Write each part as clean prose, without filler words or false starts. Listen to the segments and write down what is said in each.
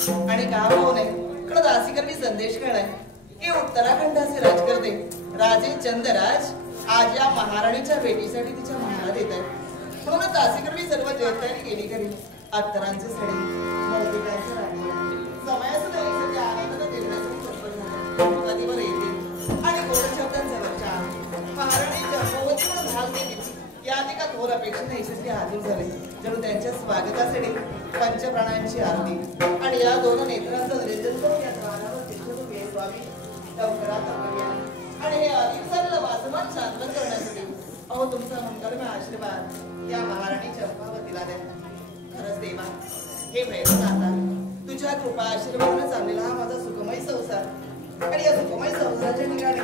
आणि गाव होऊ नये कडे दासीकरणी संदेश कळलाय की उत्तराखंडाचे राजकर्ते राजे चंद्रराज आज या महाराणीच्या भेटीसाठी तिच्या महालात येत आहेत. म्हणून दासीकरणी सर्व जयंताने गेली करी अत्तरांचे सडे मौलिकांचे राणी समयाचं दैनिक आनंदाने देण्यासाठी तत्पर झाले. कधीवर येते आणि गोड शब्दांचा वरच्या महाराणी जन्मवती म्हणून भाग देते या अधिका थोर अपेक्षेने यशस्वी हाजर झाले. जणू त्यांच्या स्वागतासाठी पंचप्राणांची आरती आणि या दोन नेत्रांचं निरंजन करून या द्वारावर तिष्ठत उभे स्वामी लवकरात आणि हे अधिक झालेलं वासमान शांतवन करण्यासाठी अहो तुमचा मंगलमय आशीर्वाद या महाराणी चंपावतीला द्या. खरंच देवा हे भैरवनाथा तुझ्या कृपा आशीर्वादाने चाललेला हा माझा सुखमय संसार आणि या सुखमय संसाराच्या ठिकाणी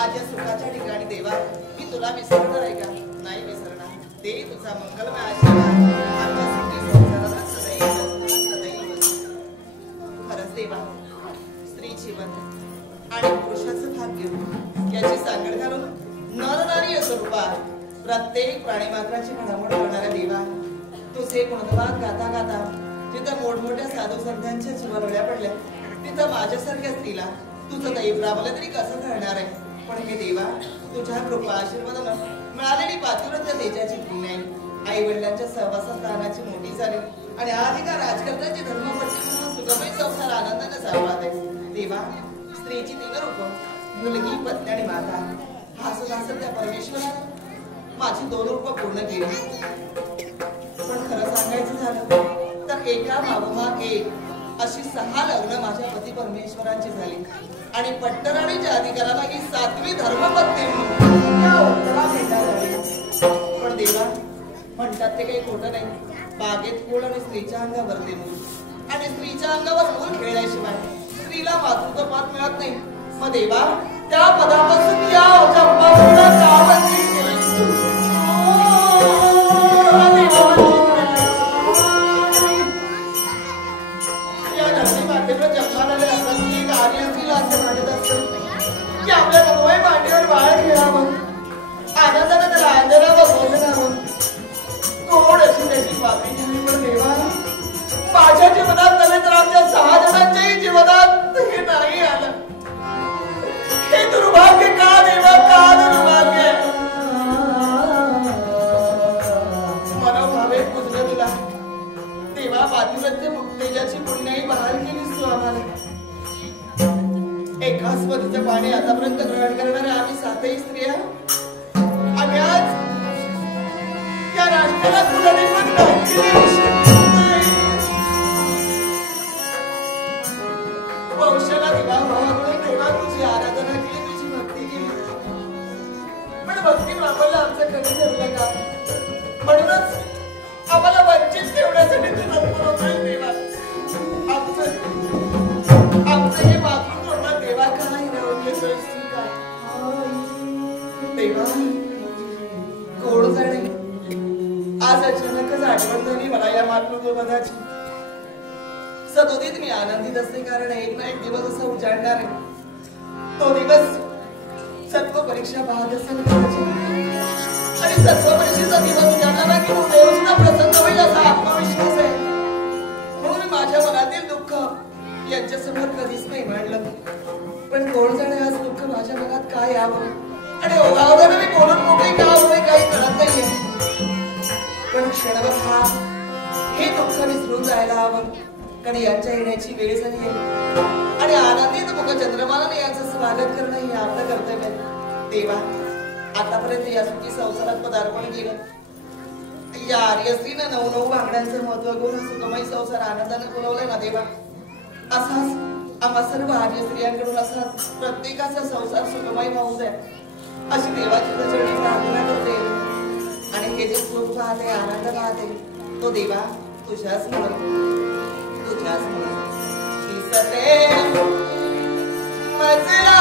आज या सुखाच्या ठिकाणी देवा मी तुला विसरणार आहे का? नाही विसरणार. दे तुझा मंगलमय आशीर्वाद आमच्या सुखी संसाराला सदैव. खरंच देवा स्त्री जीवन आणि पुरुषाचं भाग्य याची सांगड घालून नरनारी स्वरूपात प्रत्येक प्राणीमात्राची घडामोड करणाऱ्या देवा तुझे गुणगान गाता गाता जिथं मोठमोठ्या साधू संतांच्या जीवालोळ्या पडल्या तिथं माझ्यासारख्या स्त्रीला तुझं दैव राबलं तरी कसं कळणार आहे. पण हे देवा तुझ्या कृपा आशीर्वादानं मिळालेली पातिव्रत्य तेजाची पुण्य आई वडिलांच्या सहवासात दानाची मोठी झाली आणि आज एका राजकर्त्याची धर्मपत्नी म्हणून सुखमय संसार आनंदाने चालवत आहे. देवा स्त्रीची 3 रूप मुलगी पत्नी आणि माता हा सुद्धा त्या परमेश्वराने माझी 2 रूप पूर्ण केली. पण खरं सांगायचं झालं तर एका मागोमाग एक अशी 6 लग्न माझ्या पती परमेश्वरांची झाली आणि पट्टराणीच्या अधिकाराला ही 7वी धर्मपत्नी म्हणून या उत्तरा भेटा झाली. पण देवा म्हणतात ते काही खोटं नाही. बागेत फूल आणि स्त्रीच्या अंगावर ते मूल आणि स्त्रीच्या अंगावर मूल खेळल्याशिवाय स्त्रीला मातृत्व पात मिळत नाही. मग देवा त्या पदापासून या चंपासुरा का वंचित केलंस तू? या धरती मातेवर जन्माला आलेल्या प्रत्येक कार्य असतील असं म्हणत असतं की आपल्या मनोमय मांडीवर बाळ खेळावं, आनंदाने त्याला आंदरावं भोजनावं, गोड अशी त्याची बातमी घ्यावी. पण देवा माझ्या जीवनात नव्हे तर आमच्या 6 जणांच्याही जीवनात हे नाही आलं. हे दुर्भाग्य का देवा, का दुर्भाग्य? मनोभावे पूजलं तुला देवा. पातिव्रत्य तेजाची पुण्याई बहाल केलीस तू आम्हाला. एकाच पतीचं पाणी आतापर्यंत ग्रहण करणाऱ्या आम्ही 7ही स्त्रिया आम्ही आज या राष्ट्राला कुलदैवत वंशाला दिवा व्हावा म्हणून तेव्हा तुझी आराधना केली, तुझी भक्ती केली. पण भक्ती मागवलं आमचं कधी ठरलं का? म्हणूनच आम्हाला वंचित ठेवण्यासाठी तू तत्पर होतोय देवा. आमचं हे मातृत्व देवा का हिरावून घेतोय का? देवा गोड जाणे आज अचानकच आठवण झाली मला या मातृत्वपदाची. सदोदित मी आनंदित असते कारण एक ना एक दिवस असा उजाडणार आहे. तो दिवस सत्व परीक्षा पाहत असेल आणि सत्व परीक्षेचा दिवस उजाडणारा की तो देव सुद्धा प्रसन्न होईल असा आत्मविश्वास आहे. म्हणून माझ्या मनातील दुःख यांच्यासमोर कधीच नाही मांडलं. पण कोण जाणे आज दुःख माझ्या मनात काय यावं आणि ओघावघाने मी बोलून मोकळी का होई काही कळत नाहीये. पण क्षणभर हे दुःख विसरून जायला हवं कारण यांच्या येण्याची वेळ झाली आहे आणि आनंदित मुख चंद्रमालाने यांचं स्वागत करणं हे आपलं कर्तव्य आहे. देवा आतापर्यंत या सुखी संसारात पदार्पण केलं. या आर्य स्त्रीनं 9 भांगड्यांचं महत्व घेऊन सुखमय संसार आनंदाने बोलवलंय ना देवा. असाच आम्हा सर्व आर्य स्त्रियांकडून असाच प्रत्येकाचा संसार सुखमय होऊ द्या अशी देवाची चरणी प्रार्थना करते. आणि हे जे सुख पाहते आनंद पाहते तो देवा तुझ्याच दिसते मजला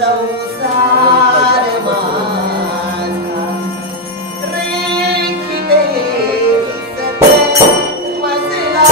संसार माझा रेखिते विसरते मजला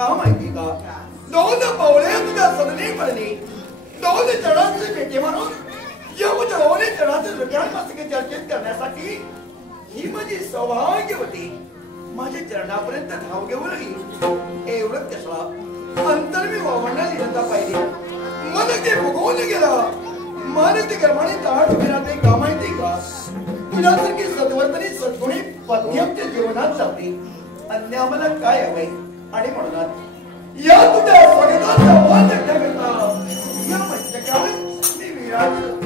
का माहिती का? 2 पावले तुझ्या सदनी पडली, 2 चढांचे पेटे म्हणून यमदेवाने चढाचे हृदयांपासून चर्चेत करण्यासाठी ही माझी सौभाग्यवती माझ्या चरणापर्यंत धाव घेऊ लागली. एवढंच कशाला अंतर मी वावरण्याला लिहिता पाहिजे. मन ते फुगवून गेलं, मन ते गर्माने ताट उभे राहते का माहिती का? तुझ्यासारखी सद्वर्तनी सद्गुणी पत्नीच्या जीवनात जाते. अन्य आम्हाला काय हवंय? आणि म्हणून या तुझ्या स्वागताचा मान करता या मंचकावर मी विराज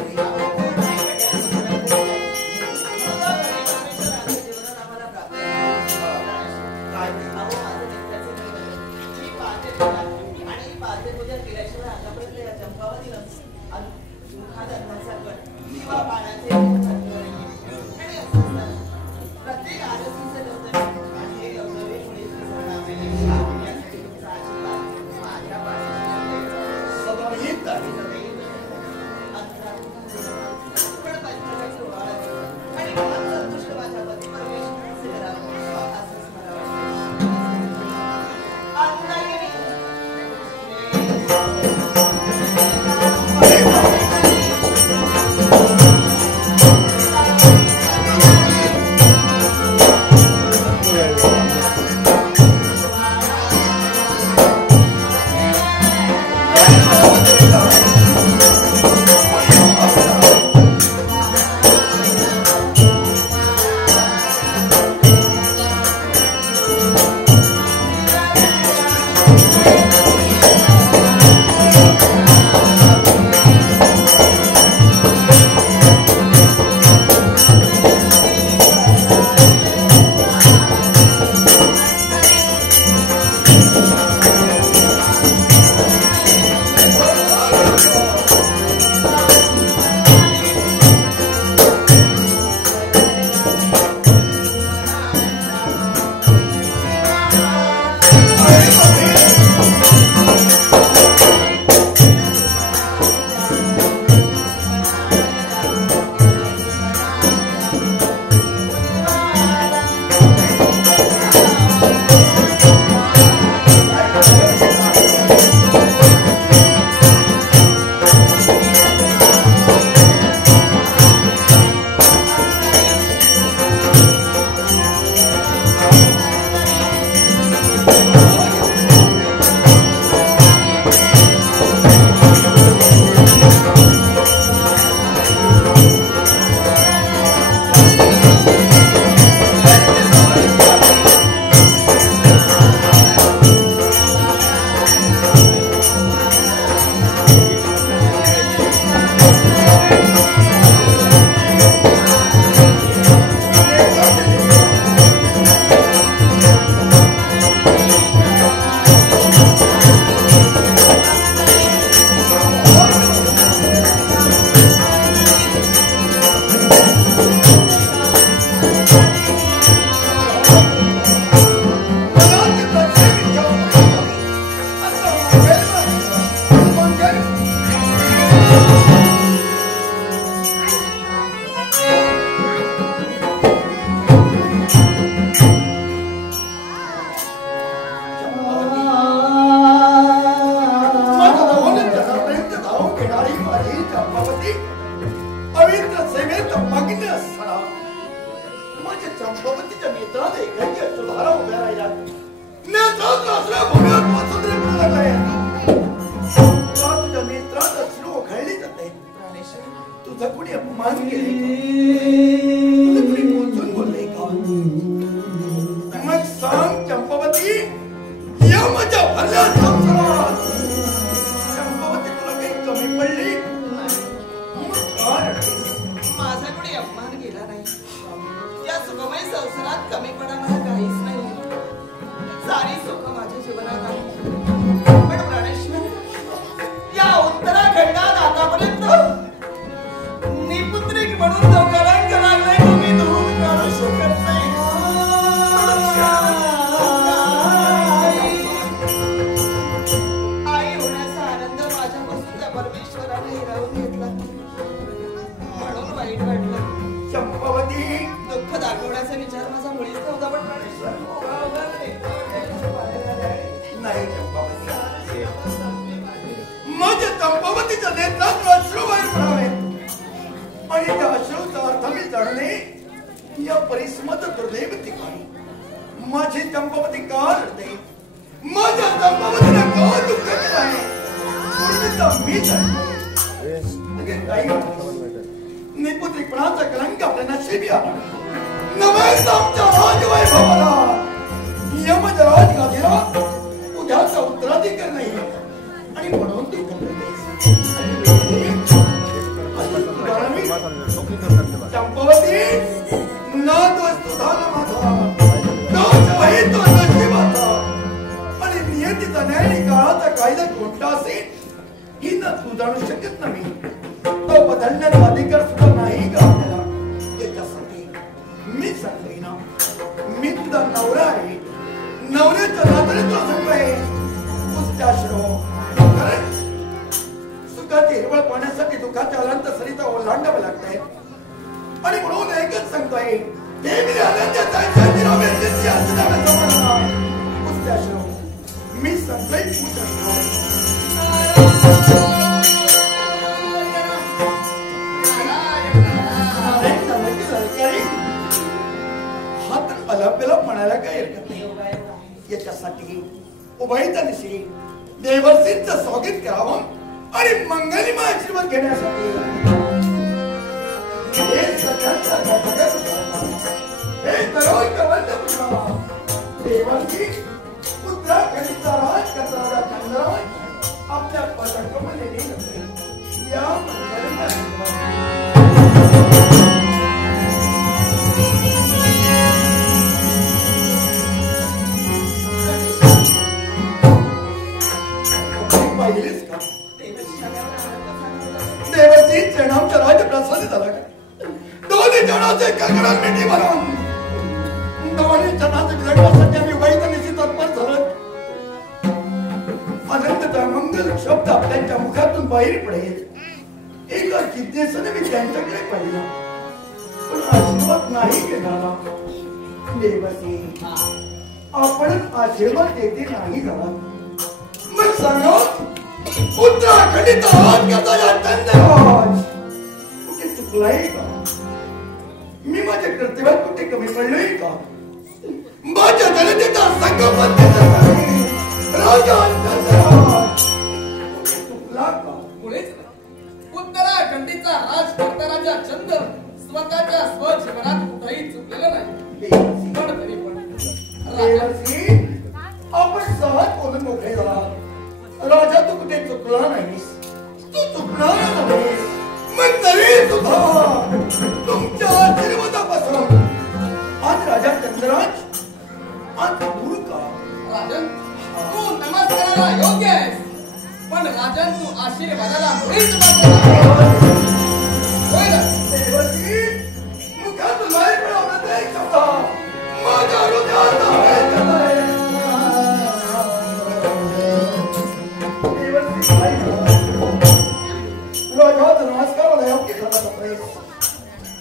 चालले या परिसमात दुर्दैव ठिकाणी माझी चंपावती का रडते माझ्या चंपावतीला का दुःख केलं आहे मी निपुत्रिकपणाचा कलंक आपल्या नशिबी आला नव्हे आमच्या राजवैभवाला यमजराज गादीला उद्याचा उत्तराधिकार नाही आणि म्हणून तू चंपावती ना दोष तुझा ना माझा दोष आहे तो नशिबाचा आणि नियतीचा न्याय आणि काळाचा कायदा कोणता असेल ही ना तू जाणू शकत नाही तो बदलण्याचा अधिकार सुद्धा नाही का आपल्याला त्याच्यासाठी मी सांगते ना मी तुझा नवरा आहे नवऱ्याच्या नात्याने तुला सांगतोय उच्चाश्रम कारण सुखाची हिरवळ पाहण्यासाठी दुःखाच्या अनंत सरिता ओलांडावं लागतंय आणि म्हणून एकच सांगतोय मी सांगतोय हात अलबेला म्हणायला काही हरकत नाही याच्यासाठी उभयता दिवशी देवर्षींचं स्वागत करावं आणि मंगलिमा आशीर्वाद घेण्यासाठी देवर्षी उत्तराखंडचा राज करणारा चंद्रराज आपल्या पदक्रमाने नेले या देवर्षी चरणांच्या राज्य प्रसादित झाला का दोन्ही जणांचे कंगणात मिठी मारून दोन्ही जणांचे विधानासाठी आम्ही वैध निश्चित तत्पर झालो अनंतता मंगल शब्द आपल्या मुखातून बाहेर पडेल एका जिज्ञेसाने मी त्यांच्याकडे पाहिला पण आशीर्वाद नाही घेणारा देवसी आपण आशीर्वाद देते नाही झाला मग सांगा उत्तराखंडीचा राज करता चंद्रराज कुठे चुकलाय का मी माझ्या कर्तव्यात कुठे कमी पडलोय का माझ्या जनतेचा संगम राजा चंद्रराज कुठे चुकला का पुढेच उत्तराखंडीचा राज करतानाचा चंद्र स्वतःच्या स्वजीवनात कुठेही चुकलेला नाही पण तरी पण आपण सहज बोलून मोकळे झाला राजा तू कुठे चुकला नाहीस तू चुकणार नाहीस मग तरी सुद्धा तुमच्या आशीर्वादापासून आज राजा चंद्रराज आज दूर का राजन तू नमस्काराला योग्य आहेस पण राजन तू आशीर्वादाला मुळीच मुखात बाहेर पडवण्यात एक शब्द माझ्या हृदयात नमस्कार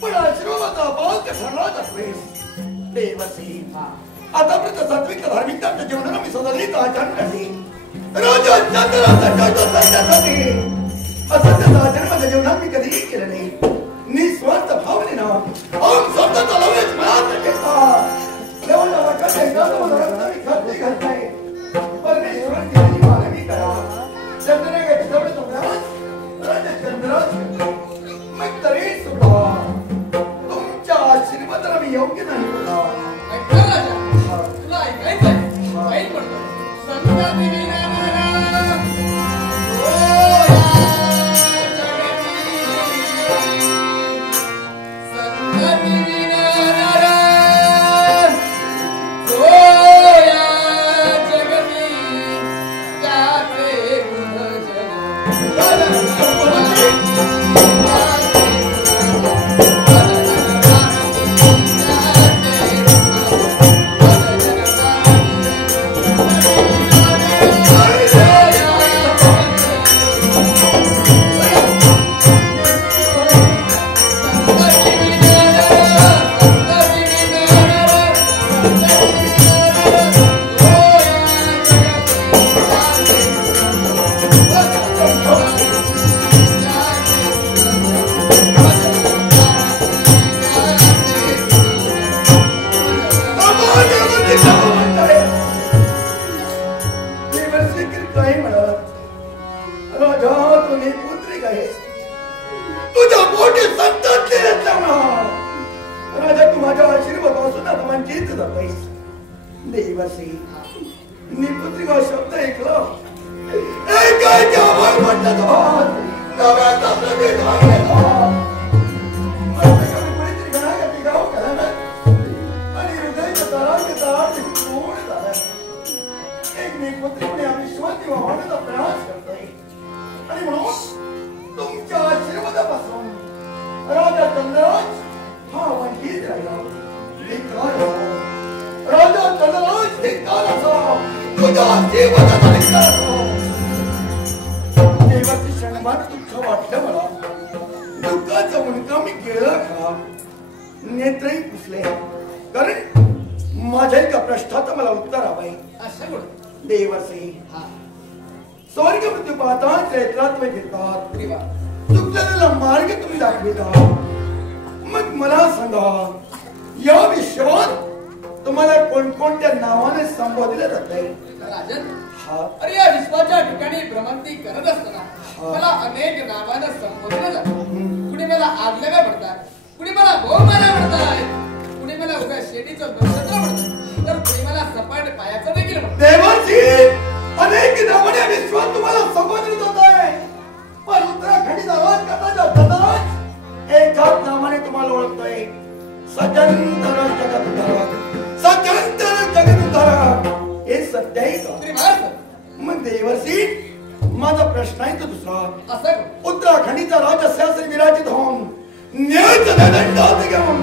पण आशीर्वादाचा अभाव ठरलाच असलेस देवसी आतापर्यंत सात्विक धार्मिकताच्या जीवनाला मी सदैव आचरण करते राजा चंद्राचा सत्यासाठी असत्याचा आचरण माझ्या जीवनात मी कधीही केलं नाही निस्वार्थ भावने ना ओम स्वतःचा लवेच मनात घेतला देवाला वाटत मी खात्री घालताय परमेश्वर केलेली मानवी करा चंद्राच्या जवळ राजा चंद्राज मग तरी सुद्धा तुमच्या आशीर्वादाला मी योग्य नाही बोला तुला ऐकायचंय काही म्हणतो संतांनी देवर्षी काही म्हणत राजा तुम्ही पुत्रिक आहेस तुझ्या मोठे संतांचे रचना म्हणा राजा तू माझ्या आशीर्वादापासून आता वंचित जातोयस देवर्षी मी पुत्रिका शब्द ऐकला एकाच्या वर म्हणतात नव्याचा प्रवेश व्हायला आणि हृदयाच्या तळाच्या पूर्ण झाला एक पुत्रीने विश्वास वाहण्याचा प्रयास करतोय आणि म्हणून तुमच्या आशीर्वादापासून राजा चंद्रराज हा वंचित राहिला राजा चंद्रराज तुझ्या आशीर्वादाचा देवाचे क्षणभर दुःख वाटलं मला दुःखाचा मुलगा मी केला खा नेत्रही पुसले कारण माझ्या एका प्रश्नाचं मला उत्तर हवंय देवाचे स्वर्ग मृत्यू पाहतात चैत्रात फिरतात चुकलेला मार्ग तुम्ही दाखविता मग मला सांगा या विश्वात तुम्हाला कोणकोणत्या नावाने संबोधले जाते राजन अरे या विश्वाच्या ठिकाणी भ्रमंती करत असताना मला अनेक नावाने संबोधले जातात कुणी मला आज्ञा म्हणतात कुणी मला बहुमाना म्हणतात कुणी मला उगा शेतीचं नक्षत्र म्हणतात तर कुणी मला सपाट पायाचं देखील म्हणतात देवाची अनेक नावाने विश्वात तुम्हाला संबोधले जात आहे पण उत्तराखंडीचा आवाज करता जातानाच एकाच नावाने तुम्हाला ओळखतोय सजंतर जगद्धारक सजंतर जगद्धारक हे सत्य आहे का मग देवर्षी माझा प्रश्न आहे तो दुसरा उत्तराखंडीचा राजशास्त्री विराजित होऊन न्याय दंडात घेऊन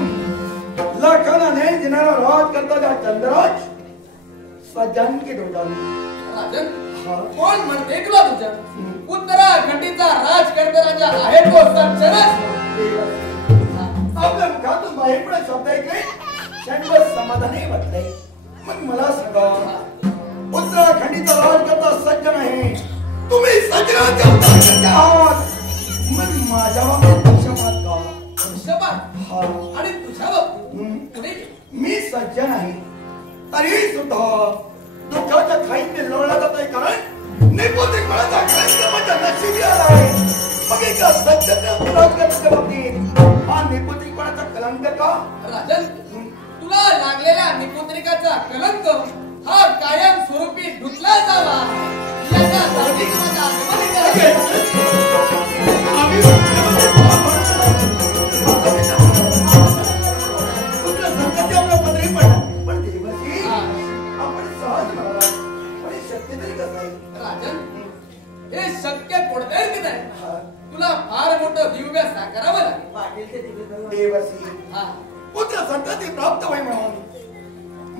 लाखांना न्याय देणारा राज करता ज्या चंद्रराज सज्जन के डोळ्यात राजन कोण म्हणते तुला तुझ्या उत्तराखंडीचा राज करता राजा आहे तो सज्जनच आपल्या मुखातून बाहेर पडत शब्द ऐकले क्षणभर समाधानही वाटले मग मला सांगा उत्तराखंडीचा राज करता सज्जन आहे तुम्ही सज्जनाचे अवतार करता आहात मग माझ्या बाबतीत पक्षपात का पक्षपात आणि तुझ्या बाबतीत मी सज्जन आहे तरी सुद्धा दुःखाच्या खाईने लोळला जातोय कारण नेपोतिक मनाचा कलंक माझ्या नशिबी आलाय मग एका सज्जन राज करण्याच्या बाबतीत हा नेपोतिकपणाचा कलंक का राजन तुला लागलेल्या निपुत्रिकाचा कलंक हा कायम स्वरूपी धुतला जावा याचा धार्मिक माझा राजन हे शक्य कोणत्याही की नाही तुला फार मोठं दिव्य साकारावं लागेल पुत्र संतती प्राप्त होई म्हणून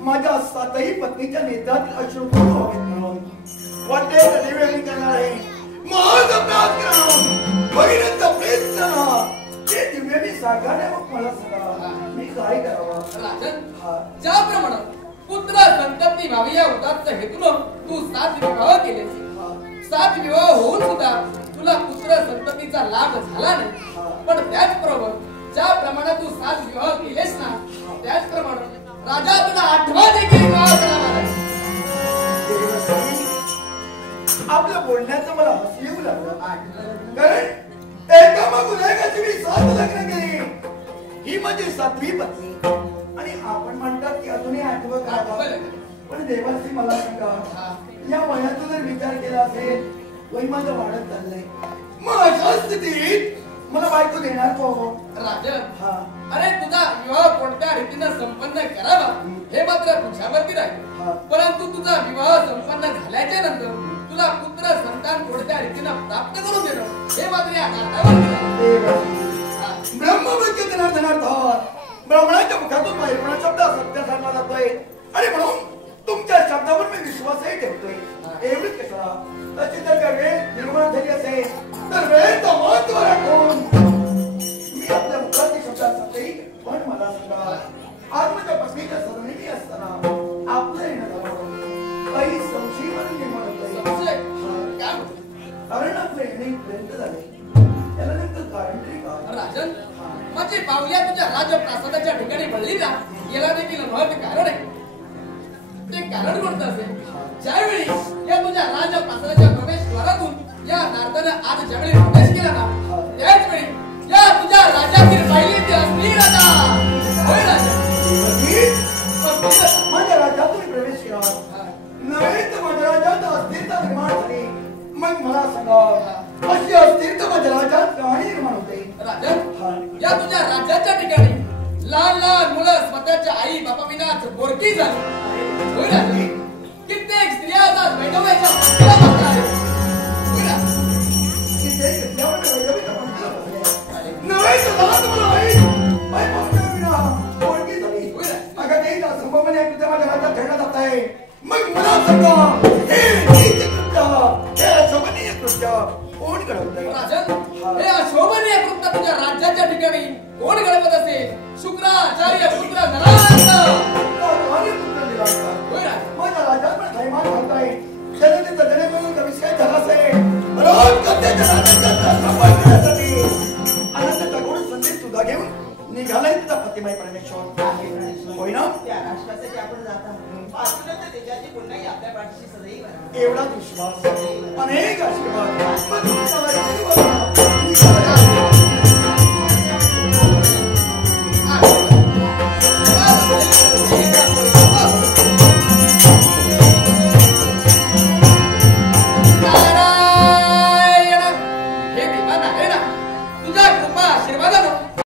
माझ्या सातही पत्नीच्या नेत्रातील अश्रू व्हावेत म्हणून वाटते दिव्यांनी करणार आहे महान अभ्यास करा भगीरथ प्रयत्न ते दिव्यांनी साकारणे मग मला सांगा मी काय करावं राजन ज्याप्रमाणे पुत्र संतती व्हावी या उदात्त हेतून तू 7 विवाह केले 7 विवाह होऊन सुद्धा तुला पुत्र संततीचा लाभ झाला नाही पण त्याचबरोबर ज्याप्रमाणे तू 7 विवाह केलेस ना त्याचप्रमाणे राजा तुला 8वा देखील विवाह करावा लागेल आपल्या बोलण्याचं मला हसू येऊ लागलं कारण एका मागून एकाची मी 7 लग्न केली ही माझी 7वी पत्नी आणि आपण म्हणतात की अजूनही 8वं करावं पण देवाची मला सांगा या वयाचा जर विचार केला असेल वय माझं वाढत चाललंय मग अशा स्थितीत मला बायको देणार को राजन अरे तुझा विवाह कोणत्या रीतीने संपन्न करावा हे मात्र तुझ्यावरती राहील परंतु तुझा विवाह संपन्न झाल्याच्या नंतर तुला पुत्र संतान कोणत्या रीतीने प्राप्त करून देणं हे मात्र या नाटावरती राहील ब्रह्मवाक्य देणार ब्राह्मणाच्या मुखातून बाहेर शब्द सत्य सांगला जातोय आणि म्हणून तुमच्या शब्दावर मी विश्वासही ठेवतोय एवढीच कशाला तशी जर का वेळ निर्माण झाली असेल तर वेळेचा महत्व राखून मी आपल्या मुखातील शब्दात सांगते पण मला सांगा आज माझ्या पत्नीच्या सदनी असताना आपलं येणं झालं काही संशयवर निर्माण होतोय कारण आपलं येणे पर्यंत झाले त्याला नेमकं कारण तरी काय राजन माझी पावल्या तुझ्या राजप्रासादाच्या ठिकाणी पडली ना याला देखील महत्व कारण आहे ते कारण कोणतं असेल ज्यावेळी या तुझ्या जाताना आज ज्यावेळी प्रवेश केला ना त्याच वेळी या तुझ्या राज्यातील पहिली ती असली राजा होय राजा माझ्या राज्यात तुम्ही प्रवेश केला नव्हे तर माझ्या राज्यात अस्थिरता निर्माण झाली मग मला सांगा अशी अस्थिरता माझ्या राज्यात कहाणी निर्माण होते राजा या तुझ्या राज्याच्या ठिकाणी लहान लहान मुलं स्वतःच्या आई बापा विनाच बोरकी झाली होय राजा कित्येक स्त्रिया आज वैभवाच्या पंक्तीला बसल्या आहेत होय ना नव्हे तर दाद मला आई बाई मागच्या विना ओळखी झाली अगं ते संभवने तुझ्या माझ्या राज्यात घडलं जात आहे मग मला सांगा हे नीच कृत्य हे अशोभनीय कृत्य कोण घडवतंय राजन हे अशोभनीय कृत्य तुझ्या राज्याच्या ठिकाणी कोण घडवत असेल शुक्राचार्य पुत्र नरांत होय ना माझ्या राज्यात पण थैमान घालताय जनतेचा जन्म मिळून विषय झाला असेल रोज कथेच्या राज्याचा संवाद करण्यासाठी अनंत गुण संदेश तुझा घेऊन निघालाय तुझा प्रतिमाय परमेश्वर होय ना त्या राष्ट्रासाठी आपण जात आहोत पासूनच त्याच्याची पुन्हाही आपल्या पाठीशी सदैव राहणार. एवढा विश्वास अनेक आशीर्वाद पण तुम्हाला निघालाय. तुझ्या कृपा आशीर्वादामुळे